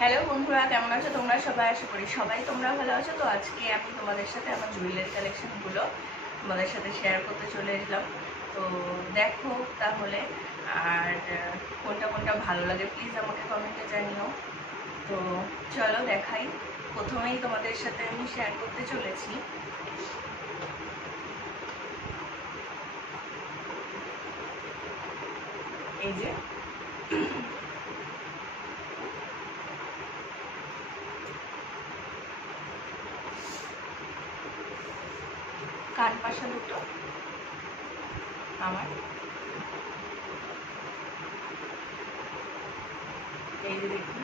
Hello বন্ধুরা, কেমন আছো তোমরা সবাই? আশা করি সবাই তোমরা ভালো আছো। তো আজকে আমি তোমাদের সাথে আমার জুয়েলারি কালেকশনগুলো তোমাদের সাথে শেয়ার করতে চলে এলাম। তো দেখো তাহলে, আর কোনটা কোনটা ভালো লাগে প্লিজ আমাকে কমেন্টে জানিও। তো চলো দেখাই। প্রথমেই তোমাদের সাথে আমি শেয়ার করতে চলেছি এই যে কানপাশা দুটো আমার, এই যে দেখুন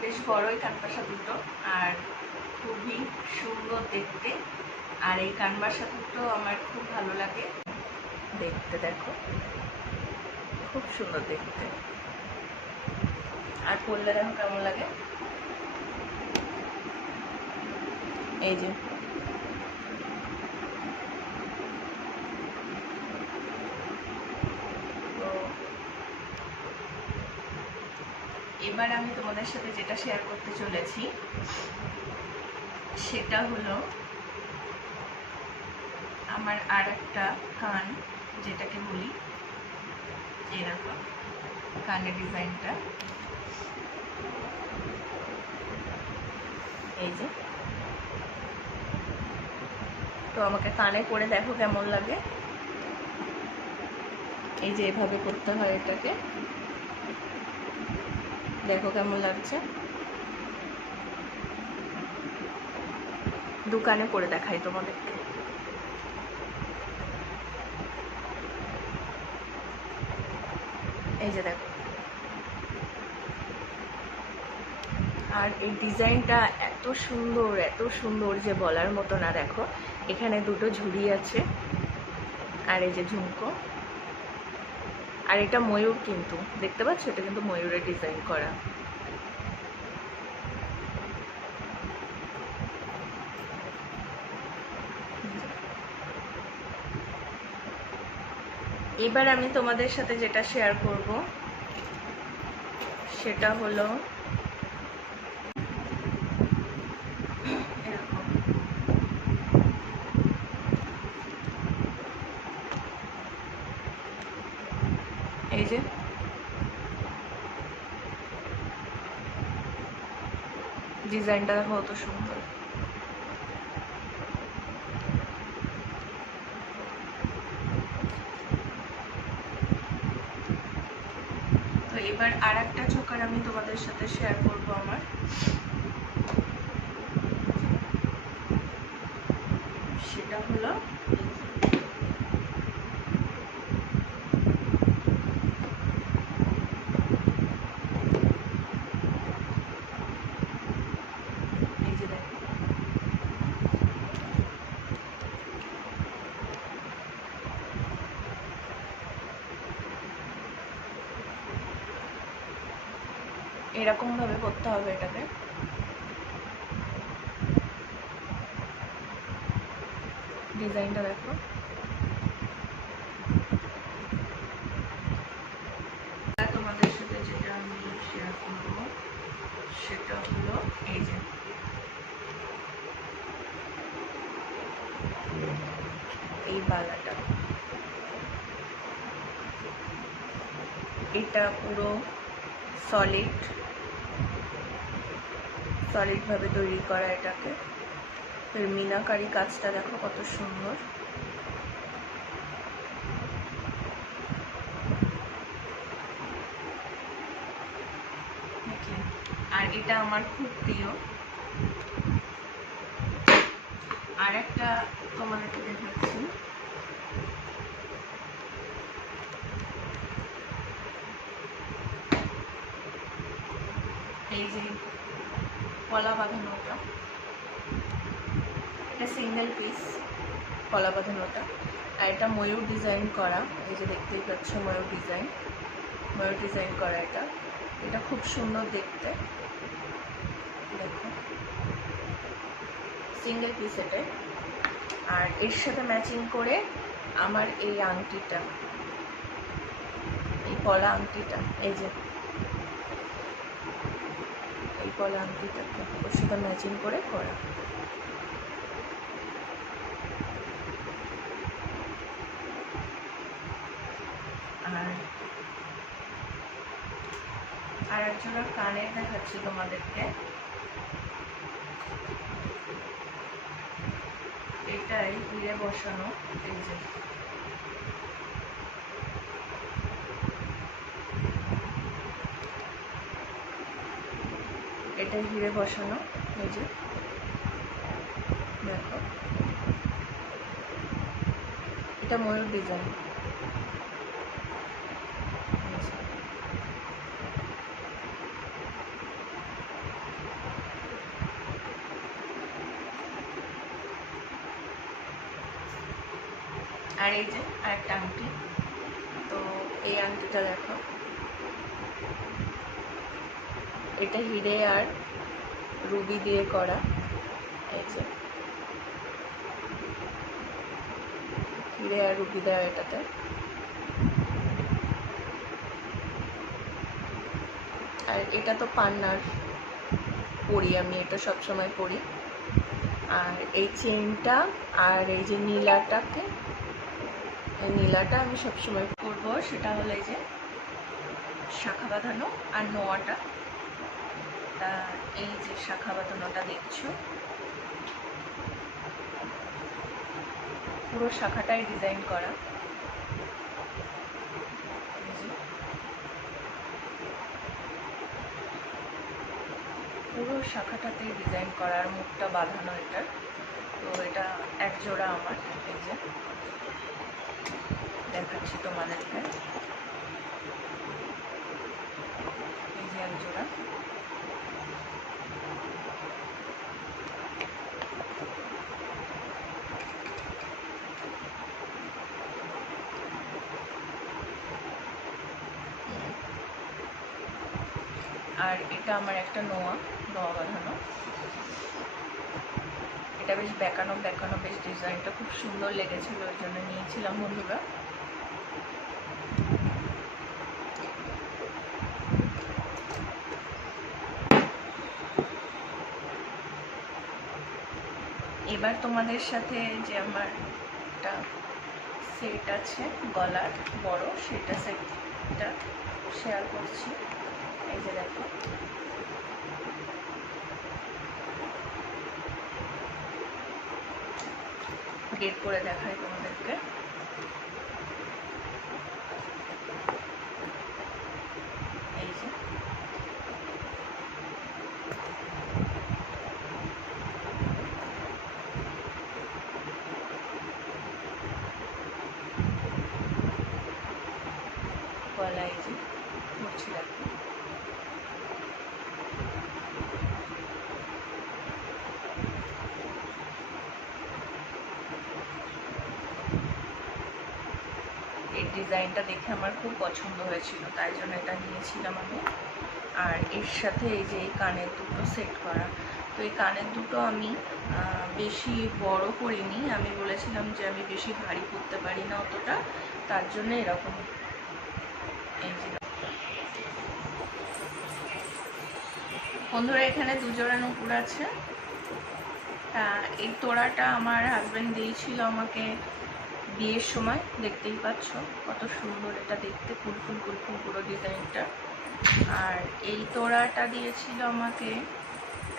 বেশ বড়ই কানপাশা দুটো, আর খুবই সুন্দর দেখতে। আর এই কানবাসা দুটো আমার খুব ভালো লাগে দেখতে, দেখো খুব সুন্দর দেখতে। আর পরলে দেখো কেমন লাগে, এই যে তো এবার আমি তোমাদের সাথে যেটা শেয়ার করতে চলেছি সেটা হলো আমার আর একটা কান, যেটাকে বলি এরকম কানের ডিজাইনটা, এই যে। তো আমাকে কানে করে দেখো কেমন লাগে, এই যে এভাবে করতে হয় এটাকে, দেখো কেমন লাগছে। দোকানে করে দেখাই তোমাদেরকে, এই যে দেখো। আর এই ডিজাইনটা এত সুন্দর যে বলার মতো না। দেখো এখানে দুটো ঝুড়ি আছে, আর এই যে ঝুমকো, আর এটা ময়ূর, কিন্তু দেখতে পাচ্ছ এটা কিন্তু ময়ূরের ডিজাইন করা। এবার আমি তোমাদের সাথে যেটা শেয়ার করব সেটা হলো এরকম, এই যে ডিজাইনটা দেখো কত সুন্দর। তো এবার আর একটা চোকার আমি তোমাদের সাথে শেয়ার করব আমার, সেটা হলো এই যে দেখো, এরকম ভাবে করতে হবে এটাকে, ডিজাইনটা দেখো। তোমাদের সাথে যেটা আমি শেয়ার করবো সেটা হলো এই যে এই বালাটা, এটা পুরো সলিড ভাবে তৈরি করা এটাকে। এর মিনাকারি কাজটা দেখো কত সুন্দর। আর এটা আমার খুব প্রিয়। আর একটা তোমাদেরকে দেখাচ্ছি, এই যে কলা বাঁধানোটা, এটা সিঙ্গেল পিস কলা বাঁধানোটা। আর এটা ময়ূর ডিজাইন করা, এই যে দেখতেই পাচ্ছ ময়ূর ডিজাইন করা। এটা খুব সুন্দর দেখতে, দেখো সিঙ্গেল পিস এটাই। আর এর সাথে ম্যাচিং করে আমার এই আংটিটা, পলা আংটিটা, এই যে এই পলা আংটিটা ওর সাথে ম্যাচিং করে করা। আর একজোড়া কানের দেখাচ্ছি তোমাদেরকে। এটাই হিরে বসানো, এই যে এটা হিরে বসানো, এই যে দেখো এটা ময়ূর ডিজাইন। আর এই যে আরেকটা আংটি, তো এই আংটিটা দেখো, এটা হিরে আর রুবি দিয়ে করা, এই যে হিরে আর রুবি দেওয়া এটাতে। আর এটা তো পান্নার পরি, আমি এটা সবসময় পরি। আর এই চেনটা আর এই যে নীলাটাকে, এই নীলাটা আমি সবসময় করবো, সেটা হলো এই যে শাখা বাঁধানো আর নোয়াটা। তা এই যে শাখা বাঁধানোটা দেখছো, পুরো শাখাটাই ডিজাইন করা, পুরো শাখাটাতেই ডিজাইন করা আর মুখটা বাঁধানো এটার। তো এটা এক জোড়া আমার, এই যে দেখাচ্ছি তোমাদেরকে, এই যে এক জোড়া। আর এটা আমার একটা নোয়া বাঁধানো, এটা বেশ বেঁকানো বেঁকানো, বেশ ডিজাইনটা খুব সুন্দর লেগেছিল, ওই জন্য নিয়েছিলাম বন্ধুরা। এবার তোমাদের সাথে যে আমার একটা সেট আছে গলার বড়, সেটা সেটটা শেয়ার করছি। এই যে দেখো, গেট করে দেখাই তোমাদেরকে। এই যে গলা, এই যে করছি দেখো। এই ডিজাইনটা দেখে আমার খুব পছন্দ হয়েছিল, তাই জন্য এটা নিয়েছিলাম আমি। আর এর সাথে এই যে এই কানের দুটো সেট করা, তো এই কানের দুটো আমি বেশি বড় করিনি, আমি বলেছিলাম যে আমি বেশি ভারী করতে পারি না অতটা, তার জন্য এরকম। এই যে বন্ধুরা, এখানে দুজোড়া নুপুর আছে। এই তোড়াটা আমার হাজব্যান্ড দিয়েছিল আমাকে বিয়ের সময়, দেখতেই পাচ্ছ কত সুন্দর এটা দেখতে, ফুলফুল ফুলফুল পুরো ডিজাইনটা। আর এই তোড়াটা দিয়েছিল আমাকে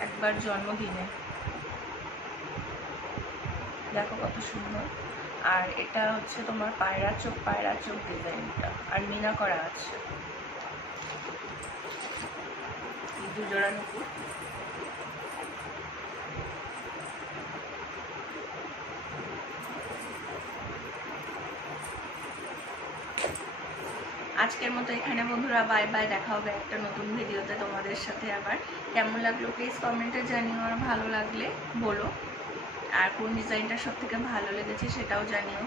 একবার জন্মদিনে, দেখো কত সুন্দর। আর এটা হচ্ছে তোমার পায়রা চোখ ডিজাইনটা, আর মিনা করা আছে। এই দুজোড়া নুপুর। আজকের মতো এখানে বন্ধুরা, বাই বাই, দেখা হবে একটা নতুন ভিডিওতে তোমাদের সাথে আবার। কেমন লাগলো প্লিজ কমেন্টে জানিও, আর ভালো লাগলে বলো, আর কোন ডিজাইনটা সব থেকে ভালো লেগেছে সেটাও জানিও।